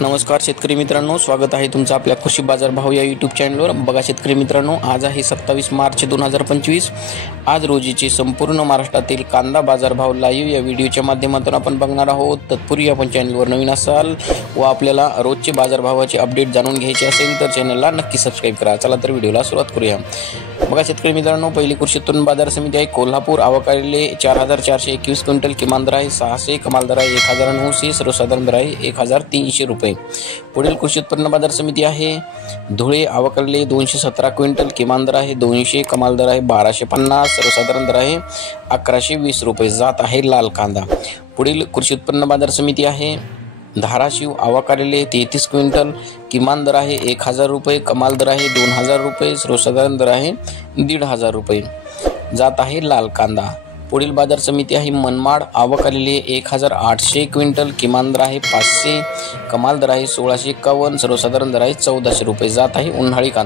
नमस्कार शेतकरी मित्रांनो, स्वागत आहे तुमचं आपल्या कृषी बाजार भाव या यूट्यूब चॅनलवर। बघा शेतकरी मित्रांनो, आज आहे 27 मार्च 2025। आज रोजीचे संपूर्ण महाराष्ट्रातील कांदा बाजार भाव लाईव्ह या व्हिडिओच्या माध्यमातून आपण बघणार आहोत। तत्पूर्वी आपण चॅनलवर नवीन असाल व आपल्याला रोजचे बाजार भावाचे अपडेट जाणून घ्यायचे असेल तर चॅनलला नक्की सबस्क्राइब करा। चला तर व्हिडिओला सुरुवात करूया। बघा शेतकरी मित्रांनो, पहिली कृषी उत्पन्न बाजार समिती आहे कोल्हापूर। आवकाले 4421 क्विंटल, किमान दर आहे 600, कमाल दर आहे 1900, सर्वसाधारण दर आहे 1300 रुपये। पुढील कृषी उत्पन्न बाजार समिती आहे धुळे। आवकाले 217 क्विंटल, किमान दर आहे 200, कमाल दर आहे 1250, सर्वसाधारण दर आहे 1120 रुपये। जात आहे लाल कांदा। पुढील कृषी उत्पन्न बाजार समिती आहे धाराशिव। आवकाले 33 क्विंटल, किमान दर आहे 1000 रुपये, कमाल दर आहे 2000 रुपये, सर्वसाधारण दर आहे 1500 रुपये। जात आहे लाल कांदा। पुढील बाजार समिती आहे मनमाड। आवकाले 1800 क्विंटल, किमान दर आहे 500, कमाल दर आहे 1651, सर्वसाधारण दर आहे 1400 रुपये। जात आहे उन्हाळी कांदा।